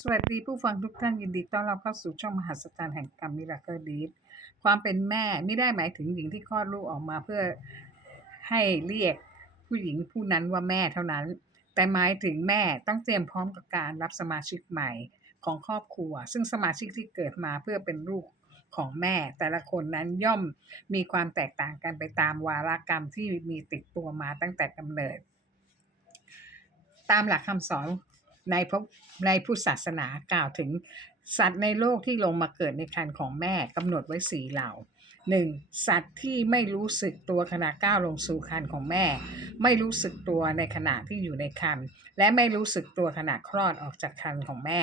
สวัสดีผู้ฟังทุกท่านยินดีต้อนรับเข้าสู่ช่องมหัศจรรย์แห่งกรรม Miracle Deed ความเป็นแม่ไม่ได้หมายถึงหญิงที่คลอดลูกออกมาเพื่อให้เรียกผู้หญิงผู้นั้นว่าแม่เท่านั้นแต่หมายถึงแม่ต้องเตรียมพร้อมกับการรับสมาชิกใหม่ของครอบครัวซึ่งสมาชิกที่เกิดมาเพื่อเป็นลูกของแม่แต่ละคนนั้นย่อมมีความแตกต่างกันไปตามวาระกรรมที่มีติดตัวมาตั้งแต่กำเนิด ตามหลักคำสอนในพุทธศาสนากล่าวถึงสัตว์ในโลกที่ลงมาเกิดในครรภ์ของแม่กำหนดไว้4เหล่า 1. สัตว์ที่ไม่รู้สึกตัวขณะก้าวลงสู่ครรภ์ของแม่ไม่รู้สึกตัวในขณะที่อยู่ในครรภ์และไม่รู้สึกตัวขณะคลอดออกจากครรภ์ของแม่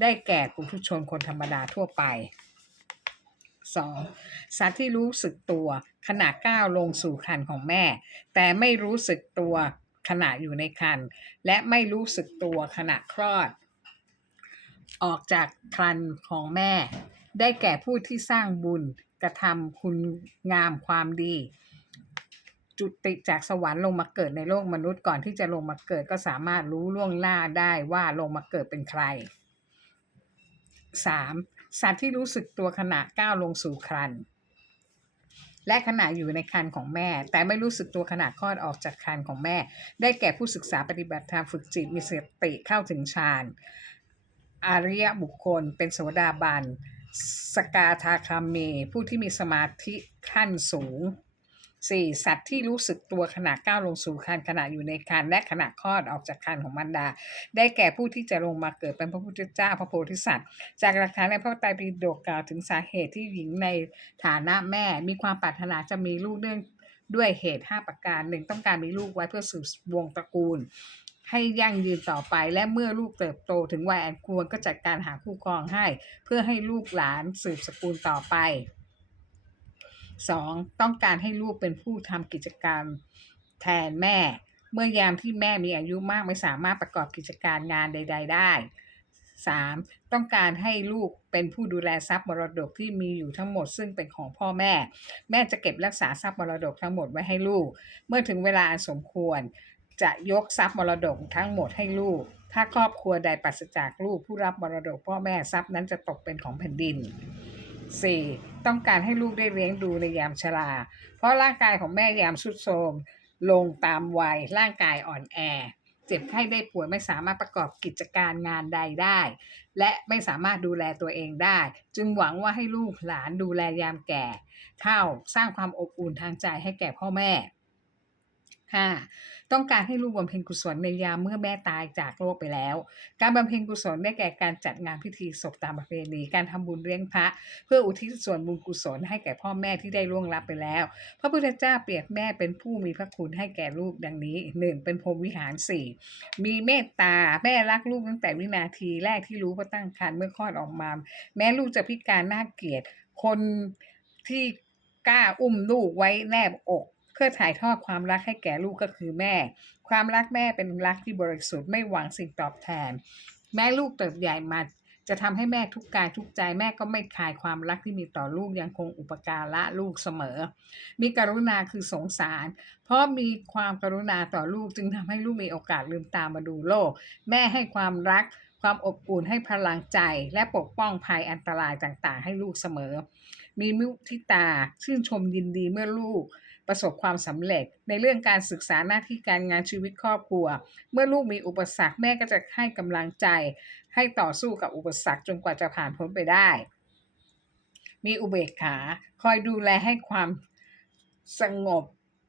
ได้แก่ปุถุชนคนธรรมดาทั่วไป 2. สัตว์ที่รู้สึกตัวขณะก้าวลงสู่ครรภ์ของแม่แต่ไม่รู้สึกตัวขณะอยู่ในครรภ์และไม่รู้สึกตัวขณะคลอดออกจากครรภ์ของแม่ได้แก่ผู้ที่สร้างบุญกระทำคุณงามความดีจุติจากสวรรค์ลงมาเกิดในโลกมนุษย์ก่อนที่จะลงมาเกิดก็สามารถรู้ล่วงหน้าได้ว่าลงมาเกิดเป็นใคร 3. สัตว์ที่รู้สึกตัวขณะก้าวลงสู่ครรภ์และขณะอยู่ในครรภ์ของแม่แต่ไม่รู้สึกตัวขณะคลอดออกจากครรภ์ของแม่ได้แก่ผู้ศึกษาปฏิบัติธรรมฝึกจิตมีสติเข้าถึงฌานอริยบุคคลเป็นโสดาบันสกทาคามีผู้ที่มีสมาธิขั้นสูง 4. สัตว์ที่รู้สึกตัวขณะก้าวลงสู่ครรภ์ขณะอยู่ในครรภ์และขณะคลอดออกจากครรภ์ของมารดาได้แก่ผู้ที่จะลงมาเกิดเป็นพระพุทธเจ้าพระโพธิสัตว์จากหลักฐานในพระไตรปิฎกกล่าวถึงสาเหตุที่หญิงในฐานะแม่มีความปรารถนาจะมีลูกเนื่องด้วยเหตุ5ประการ 1. ต้องการมีลูกไว้เพื่อสืบวงตระกูลให้ยั่งยืนต่อไปและเมื่อลูกเติบโตถึงวัยอันควรก็จัดการหาคู่ครองให้เพื่อให้ลูกหลานสืบสกุลต่อไป 2. ต้องการให้ลูกเป็นผู้ทำกิจการแทนแม่เมื่อยามที่แม่มีอายุมากไม่สามารถประกอบกิจการงานใดๆได้ 3. ต้องการให้ลูกเป็นผู้ดูแลทรัพย์มรดกที่มีอยู่ทั้งหมดซึ่งเป็นของพ่อแม่แม่จะเก็บรักษาทรัพย์มรดกทั้งหมดไว้ให้ลูกเมื่อถึงเวลาอันสมควรจะยกทรัพย์มรดกทั้งหมดให้ลูกถ้าครอบครัวใดปราศจากลูกผู้รับมรดกพ่อแม่ทรัพย์นั้นจะตกเป็นของแผ่นดิน 4. ต้องการให้ลูกได้เลี้ยงดูในยามชราเพราะร่างกายของแม่ยามทรุดโทรมลงตามวัยร่างกายอ่อนแอเจ็บไข้ได้ป่วยไม่สามารถประกอบกิจการงานใดได้และไม่สามารถดูแลตัวเองได้จึงหวังว่าให้ลูกหลานดูแลยามแก่เฒ่าสร้างความอบอุ่นทางใจให้แก่พ่อแม่ 5. ต้องการให้ลูกบำเพ็ญกุศลในยามเมื่อแม่ตายจากโลกไปแล้วการบำเพ็ญกุศลได้แก่การจัดงานพิธีศพตามประเพณีการทำบุญเลี้ยงพระเพื่ออุทิศส่วนบุญกุศลให้แก่พ่อแม่ที่ได้ล่วงลับไปแล้วพระพุทธเจ้าเปรียบแม่เป็นผู้มีพระคุณให้แก่ลูกดังนี้ 1. เป็นพรหมวิหาร 4. มีเมตตาแม่รักลูกตั้งแต่วินาทีแรกที่รู้ว่าตั้งครรภ์เมื่อคลอดออกมาแม้ลูกจะพิการน่าเกลียดคนที่กล้าอุ้มลูกไว้แนบอกเพื่อถ่ายทอดความรักให้แก่ลูกก็คือแม่ความรักแม่เป็นรักที่บริสุทธิ์ไม่หวังสิ่งตอบแทนแม้ลูกเติบใหญ่มาจะทำให้แม่ทุกกายทุกใจแม่ก็ไม่คลายความรักที่มีต่อลูกยังคงอุปการะลูกเสมอมีกรุณาคือสงสารเพราะมีความกรุณาต่อลูกจึงทำให้ลูกมีโอกาสลืมตามาดูโลกแม่ให้ความรักความอบอุ่นให้พลังใจและปกป้องภัยอันตรายต่างๆให้ลูกเสมอมีมุทิตาชื่นชมยินดีเมื่อลูกประสบความสำเร็จในเรื่องการศึกษาหน้าที่การงานชีวิตครอบครัวเมื่อลูกมีอุปสรรคแม่ก็จะให้กำลังใจให้ต่อสู้กับอุปสรรคจนกว่าจะผ่านพ้นไปได้มีอุเบกขาคอยดูแลให้ความสงบ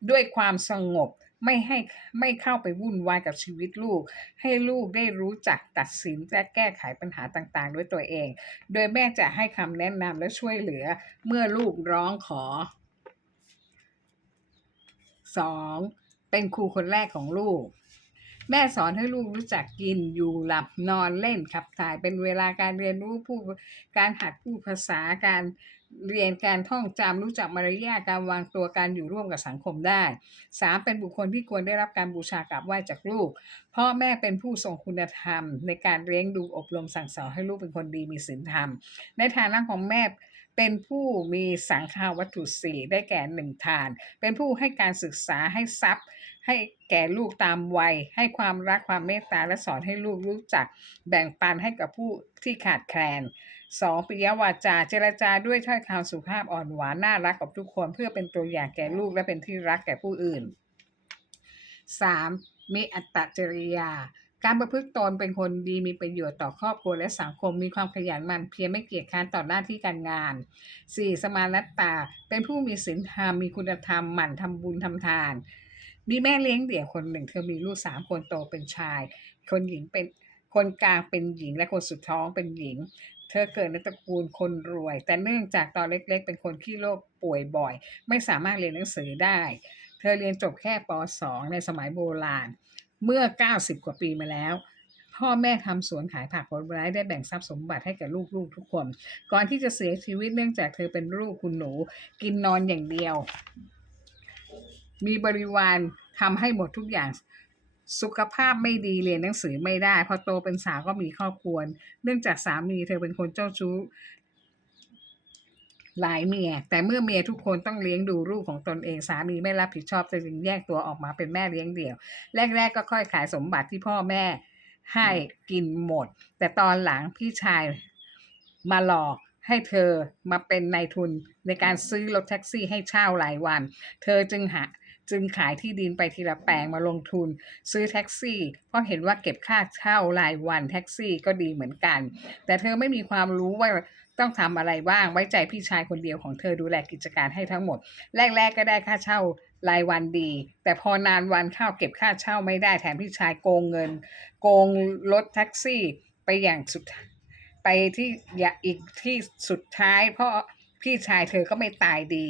ด้วยความสงบไม่เข้าไปวุ่นวายกับชีวิตลูกให้ลูกได้รู้จักตัดสินและแก้ไขปัญหาต่างๆด้วยตัวเองโดยแม่จะให้คำแนะนำและช่วยเหลือเมื่อลูกร้องขอ 2. เป็นครูคนแรกของลูกแม่สอนให้ลูกรู้จักกินอยู่หลับนอนเล่นขับถ่ายเป็นเวลาการเรียนรู้การหัดพูดภาษาการเรียนการท่องจำรู้จักมารยาทการวางตัวการอยู่ร่วมกับสังคมได้ 3. เป็นบุคคลที่ควรได้รับการบูชากราบไหว้จากลูกพ่อแม่เป็นผู้ทรงคุณธรรมในการเลี้ยงดูอบรมสั่งสอนให้ลูกเป็นคนดีมีศีลธรรมในฐานะของแม่ เป็นผู้มีสังฆาวัตถุสี่ได้แก่หนึ่งทาน เป็นผู้ให้การศึกษาให้ทรัพย์ให้แก่ลูกตามวัยให้ความรักความเมตตาและสอนให้ลูกรู้จักแบ่งปันให้กับผู้ที่ขาดแคลน 2. ปิยวาจาเจรจาด้วยถ้อยคำสุภาพอ่อนหวานน่ารักกับทุกคนเพื่อเป็นตัวอย่างแก่ลูกและเป็นที่รักแก่ผู้อื่น 3. มีอัตตจริยาการประพฤติตนเป็นคนดีมีประโยชน์ต่อครอบครัวและสังคมมีความขยันหมั่นเพียรไม่เกียจคร้านต่อหน้าที่การงาน 4. สมานัตตาเป็นผู้มีศีลธรรมมีคุณธรรมหมั่นทำบุญทำทานมีแม่เลี้ยงเดี่ยวคนหนึ่งเธอมีลูก3คนโตเป็นชายคนหญิงเป็นคนกลางเป็นหญิงและคนสุดท้องเป็นหญิงเธอเกิดในตระกูลคนรวยแต่เนื่องจากตอนเล็กๆเป็นคนขี้โรคป่วยบ่อยไม่สามารถเรียนหนังสือได้เธอเรียนจบแค่ป .2 ในสมัยโบราณเมื่อ90กว่าปีมาแล้วพ่อแม่ทำสวนขายผักผลไม้ได้แบ่งทรัพย์สมบัติให้แก่ลูกๆทุกคนก่อนที่จะเสียชีวิตเนื่องจากเธอเป็นลูกคุณหนูกินนอนอย่างเดียวมีบริวารทำให้หมดทุกอย่างสุขภาพไม่ดีเรียนหนังสือไม่ได้พอโตเป็นสาวก็มีครอบครัวเนื่องจากสามีเธอเป็นคนเจ้าชู้หลายเมียแต่เมื่อเมียทุกคนต้องเลี้ยงดูลูกของตนเองสามีไม่รับผิดชอบจึงแยกตัวออกมาเป็นแม่เลี้ยงเดี่ยวแรกๆก็ค่อยขายสมบัติที่พ่อแม่ให้กินหมดแต่ตอนหลังพี่ชายมาหลอกให้เธอมาเป็นนายทุนในการซื้อรถแท็กซี่ให้เช่ารายวันเธอจึงขายที่ดินไปทีละแปลงมาลงทุนซื้อแท็กซี่เพราะเห็นว่าเก็บค่าเช่ารายวันแท็กซี่ก็ดีเหมือนกันแต่เธอไม่มีความรู้ว่าต้องทำอะไรบ้างไว้ใจพี่ชายคนเดียวของเธอดูแลกิจการให้ทั้งหมดแรกๆก็ได้ค่าเช่ารายวันดีแต่พอนานวันเข้าเก็บค่าเช่าไม่ได้แถมพี่ชายโกงเงินโกงรถแท็กซี่ไปอย่างสุดไปที่อีกที่สุดท้ายเพราะพี่ชายเธอก็ไม่ตายดี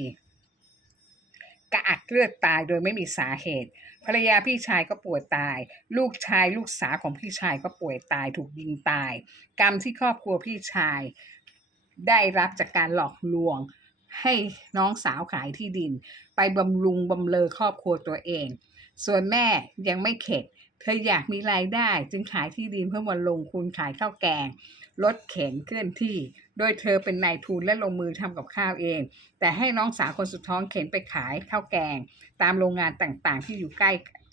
กระอักเลือดตายโดยไม่มีสาเหตุภรรยาพี่ชายก็ป่วยตายลูกชายลูกสาวของพี่ชายก็ป่วยตายถูกยิงตายกรรมที่ครอบครัวพี่ชายได้รับจากการหลอกลวงให้น้องสาวขายที่ดินไปบำรุงบำเรอครอบครัวตัวเองส่วนแม่ยังไม่เข็ดเธออยากมีรายได้จึงขายที่ดินเพื่อมาลงทุนขายข้าวแกงรถเข็นเคลื่อนที่โดยเธอเป็นนายทุนและลงมือทำกับข้าวเองแต่ให้น้องสาวคนสุดท้องเข็นไปขายข้าวแกงตามโรงงานต่างๆที่อยู่ใ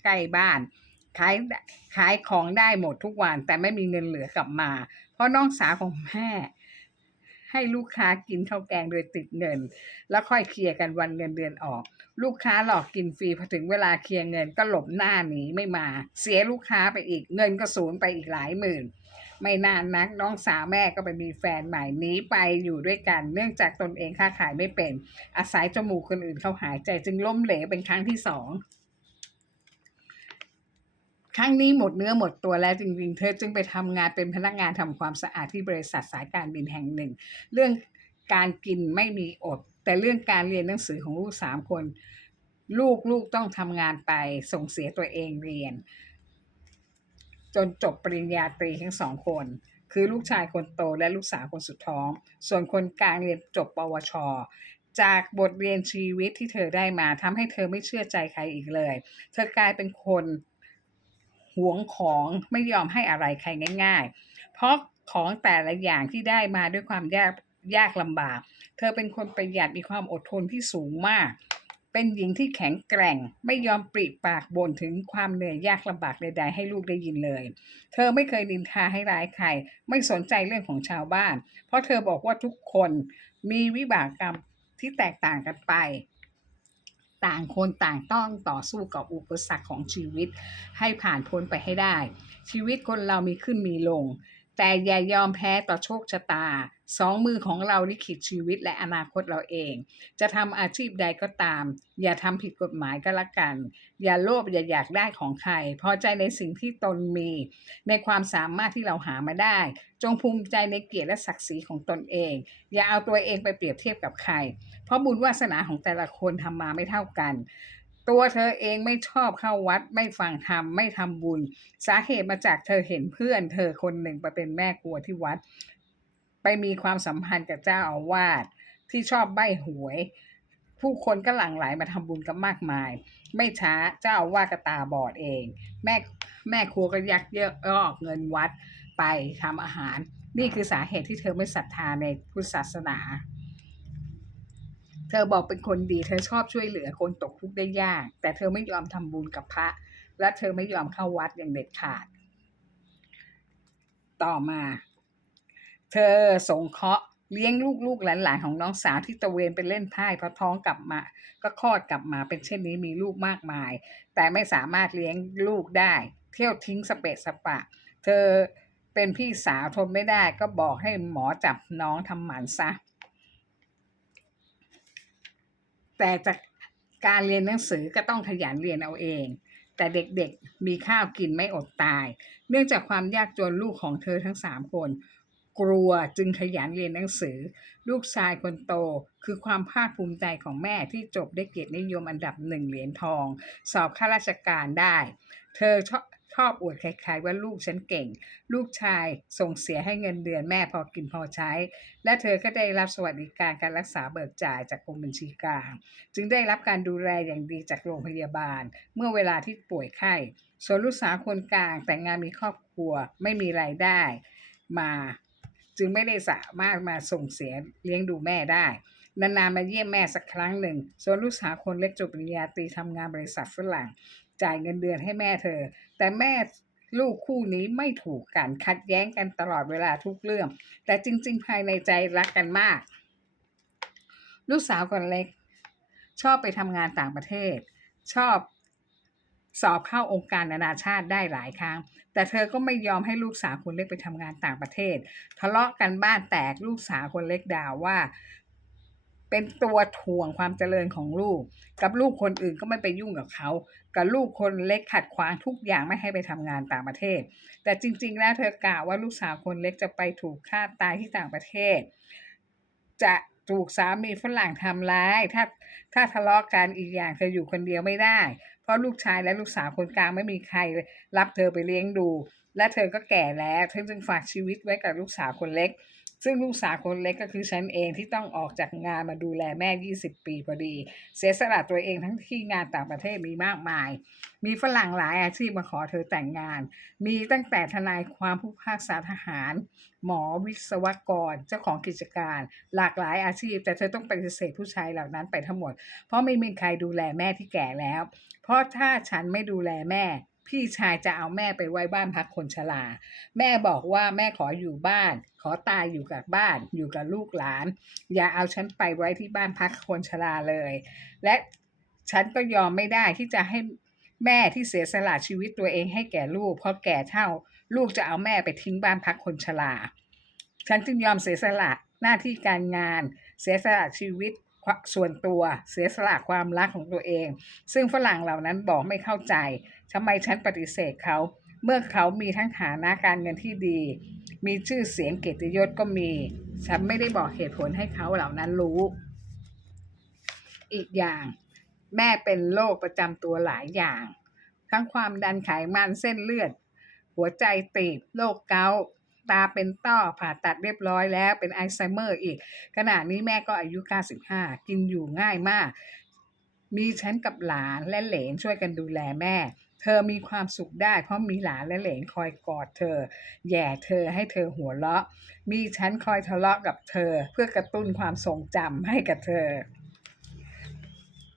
กล้บ้านขายขายของได้หมดทุกวันแต่ไม่มีเงินเหลือกลับมาเพราะน้องสาวของแม่ให้ลูกค้ากินข้าวแกงโดยติดเงินแล้วค่อยเคลียร์กันวันเงินเดือนออกลูกค้าหลอกกินฟรีพอถึงเวลาเคลียร์เงินก็หลบหน้าหนีไม่มาเสียลูกค้าไปอีกเงินก็สูญไปอีกหลายหมื่นไม่นานนักน้องสาวแม่ก็ไปมีแฟนใหม่หนีไปอยู่ด้วยกันเนื่องจากตนเองค้าขายไม่เป็นอาศัยจมูกคนอื่นเขาหายใจจึงล้มเหลวเป็นครั้งที่2ครั้งนี้หมดเนื้อหมดตัวแล้วจริงๆเธอจึงไปทำงานเป็นพนักงานทำความสะอาดที่บริษัทสายการบินแห่งหนึ่งเรื่องการกินไม่มีอดแต่เรื่องการเรียนหนังสือของลูก3คนลูกต้องทำงานไปส่งเสียตัวเองเรียนจนจบปริญญาตรีทั้ง2คนคือลูกชายคนโตและลูกสาวคนสุดท้องส่วนคนกลางเรียนจบปวชจากบทเรียนชีวิตที่เธอได้มาทำให้เธอไม่เชื่อใจใครอีกเลยเธอกลายเป็นคนหวงของไม่ยอมให้อะไรใครง่ายๆเพราะของแต่ละอย่างที่ได้มาด้วยความยากลำบากเธอเป็นคนประหยัดมีความอดทนที่สูงมากเป็นหญิงที่แข็งแกร่งไม่ยอมปริปากบ่นถึงความเหนื่อยยากลำบากใดๆให้ลูกได้ยินเลยเธอไม่เคยนินทาให้ร้ายใครไม่สนใจเรื่องของชาวบ้านเพราะเธอบอกว่าทุกคนมีวิบากกรรมที่แตกต่างกันไปต่างคนต่างต้องต่อสู้กับอุปสรรคของชีวิตให้ผ่านพ้นไปให้ได้ชีวิตคนเรามีขึ้นมีลงแต่อย่ายอมแพ้ต่อโชคชะตา2 มือของเราลิขิตชีวิตและอนาคตเราเองจะทำอาชีพใดก็ตามอย่าทำผิดกฎหมายก็แล้วกันอย่าโลภอย่าอยากได้ของใครพอใจในสิ่งที่ตนมีในความสามารถที่เราหามาได้จงภูมิใจในเกียรติและศักดิ์ศรีของตนเองอย่าเอาตัวเองไปเปรียบเทียบกับใครเพราะบุญวาสนาของแต่ละคนทำมาไม่เท่ากันตัวเธอเองไม่ชอบเข้าวัดไม่ฟังธรรมไม่ทำบุญสาเหตุมาจากเธอเห็นเพื่อนเธอคนหนึ่งไปเป็นแม่ครัวที่วัดไปมีความสัมพันธ์กับเจ้าอาวาสที่ชอบใบ้หวยผู้คนก็หลั่งไหลมาทำบุญกันมากมายไม่ช้าเจ้าอาวาสก็ตาบอดเองแม่แม่ครัวก็ยักเยอกเงินวัดไปทำอาหารนี่คือสาเหตุที่เธอไม่ศรัทธาในพุทธศาสนา เธอบอกเป็นคนดีเธอชอบช่วยเหลือคนตกทุกข์ได้ยากแต่เธอไม่ยอมทำบุญกับพระและเธอไม่ยอมเข้าวัดอย่างเด็ดขาดต่อมาเธอสงเคราะห์เลี้ยงลูกๆหลานๆของน้องสาวที่ตระเวนไปเล่นไพ่พอท้องกลับมาก็คลอดกลับมาเป็นเช่นนี้มีลูกมากมายแต่ไม่สามารถเลี้ยงลูกได้เที่ยวทิ้งสเปะสปะเธอเป็นพี่สาวทนไม่ได้ก็บอกให้หมอจับน้องทำหมันซะ แต่จากการเรียนหนังสือก็ต้องขยันเรียนเอาเอง แต่เด็กๆมีข้าวกินไม่อดตาย เนื่องจากความยากจนลูกของเธอทั้ง3 คนกลัวจึงขยันเรียนหนังสือ ลูกชายคนโตคือความภาคภูมิใจของแม่ที่จบได้เกียรตินิยมอันดับ1เหรียญทองสอบข้าราชการได้เธอชอบอวดใครๆว่าลูกฉันเก่งลูกชายส่งเสียให้เงินเดือนแม่พอกินพอใช้และเธอก็ได้รับสวัสดิการการรักษาเบิกจ่ายจากกรมบัญชีกลาง จึงได้รับการดูแลอย่างดีจากโรงพยาบาลเมื่อเวลาที่ป่วยไข้ส่วนลูกสาวคนกลางแต่งงานมีครอบครัวไม่มีรายได้มาจึงไม่ได้สามารถมาส่งเสียเลี้ยงดูแม่ได้นานๆมาเยี่ยมแม่สักครั้งหนึ่งส่วนลูกสาวคนเล็กจบปริญญาตรีทำงานบริษัทฝรั่งจ่ายเงินเดือนให้แม่เธอแต่แม่ลูกคู่นี้ไม่ถูกกันขัดแย้งกันตลอดเวลาทุกเรื่องแต่จริงๆภายในใจรักกันมากลูกสาวคนเล็ก ชอบไปทำงานต่างประเทศชอบสอบเข้าองค์การนานาชาติได้หลายครั้งแต่เธอก็ไม่ยอมให้ลูกสาวคนเล็กไปทำงานต่างประเทศทะเลาะกันบ้านแตกลูกสาวคนเล็กด่าว่าเป็นตัวถ่วงความเจริญของลูกกับลูกคนอื่นก็ไม่ไปยุ่งกับเขากับลูกคนเล็กขัดขวางทุกอย่างไม่ให้ไปทำงานต่างประเทศแต่จริงๆแล้วเธอกล่าวว่าลูกสาวคนเล็กจะไปถูกฆ่าตายที่ต่างประเทศจะถูกสามีฝรั่งทำร้ายถ้าทะเลาะกันอีกอย่างเธออยู่คนเดียวไม่ได้เพราะลูกชายและลูกสาวคนกลางไม่มีใครรับเธอไปเลี้ยงดูและเธอก็แก่แล้วเธอจึงฝากชีวิตไว้กับลูกสาวคนเล็กซึ่งลูกสาวคนเล็กก็คือฉันเองที่ต้องออกจากงานมาดูแลแม่20ปีพอดีเสียสละตัวเองทั้งที่งานต่างประเทศมีมากมายมีฝรั่งหลายอาชีพมาขอเธอแต่งงานมีตั้งแต่ทนายความผู้พิพากษาทหารหมอวิศวกรเจ้าของกิจการหลากหลายอาชีพแต่เธอต้องปฏิเสธผู้ชายเหล่านั้นไปทั้งหมดเพราะไม่มีใครดูแลแม่ที่แก่แล้วเพราะถ้าฉันไม่ดูแลแม่พี่ชายจะเอาแม่ไปไว้บ้านพักคนชราแม่บอกว่าแม่ขออยู่บ้านขอตายอยู่กับบ้านอยู่กับลูกหลานอย่าเอาฉันไปไว้ที่บ้านพักคนชราเลยและฉันก็ยอมไม่ได้ที่จะให้แม่ที่เสียสละชีวิตตัวเองให้แก่ลูกเพราะแก่เท่าลูกจะเอาแม่ไปทิ้งบ้านพักคนชราฉันจึงยอมเสียสละหน้าที่การงานเสียสละชีวิตส่วนตัวเสียสละความรักของตัวเองซึ่งฝรั่งเหล่านั้นบอกไม่เข้าใจทำไมฉันปฏิเสธเขาเมื่อเขามีทั้งฐานะการเงินที่ดีมีชื่อเสียงเกียรติยศก็มีฉันไม่ได้บอกเหตุผลให้เขาเหล่านั้นรู้อีกอย่างแม่เป็นโรคประจำตัวหลายอย่างทั้งความดันไขมันเส้นเลือดหัวใจตีบโรคเกาต์ตาเป็นต้อผ่าตัดเรียบร้อยแล้วเป็นอัลไซเมอร์อีกขณะนี้แม่ก็อายุ95กินอยู่ง่ายมากมีฉันกับหลานและเหลนช่วยกันดูแลแม่เธอมีความสุขได้เพราะมีหลานและเหลนคอยกอดเธอแย่เธอให้เธอหัวเราะมีฉันคอยทะเลาะกับเธอเพื่อกระตุ้นความทรงจำให้กับเธอ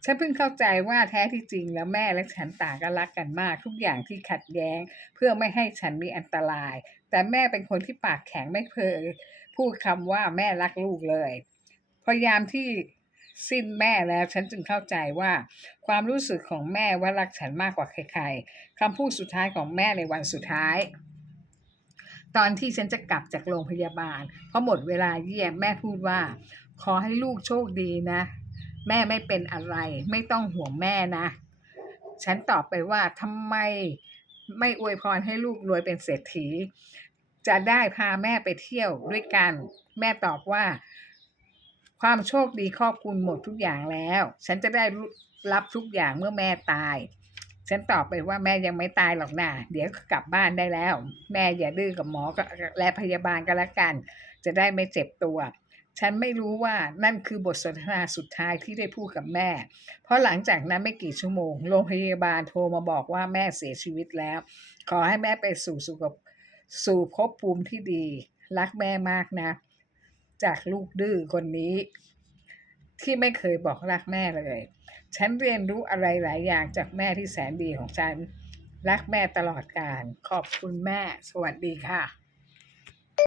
ฉันเพิ่งเข้าใจว่าแท้ที่จริงแล้วแม่และฉันต่างกันรักกันมากทุกอย่างที่ขัดแย้งเพื่อไม่ให้ฉันมีอันตรายแต่แม่เป็นคนที่ปากแข็งไม่เคยพูดคำว่าแม่รักลูกเลยพยายามที่สิ้นแม่แล้วฉันจึงเข้าใจว่าความรู้สึกของแม่ว่ารักฉันมากกว่าใครๆคำพูดสุดท้ายของแม่ในวันสุดท้ายตอนที่ฉันจะกลับจากโรงพยาบาลเพราะหมดเวลาเยี่ยมแม่พูดว่าขอให้ลูกโชคดีนะแม่ไม่เป็นอะไรไม่ต้องห่วงแม่นะฉันตอบไปว่าทำไมไม่อวยพรให้ลูกรวยเป็นเศรษฐีจะได้พาแม่ไปเที่ยวด้วยกันแม่ตอบว่าความโชคดีครอบคลุมหมดทุกอย่างแล้วฉันจะได้รับทุกอย่างเมื่อแม่ตายฉันตอบไปว่าแม่ยังไม่ตายหรอกนะเดี๋ยวกลับบ้านได้แล้วแม่อย่าดื้อกับหมอและพยาบาลก็แล้วกันจะได้ไม่เจ็บตัวฉันไม่รู้ว่านั่นคือบทสนทนาสุดท้ายที่ได้พูดกับแม่เพราะหลังจากนั้นไม่กี่ชั่วโมงโรงพยาบาลโทรมาบอกว่าแม่เสียชีวิตแล้วขอให้แม่ไปสู่ภพภูมิที่ดีรักแม่มากนะจากลูกดื้อคนนี้ ที่ไม่เคยบอกรักแม่เลย ฉันเรียนรู้อะไรหลายอย่างจากแม่ที่แสนดีของฉันรักแม่ตลอดกาลขอบคุณแม่สวัสดีค่ะ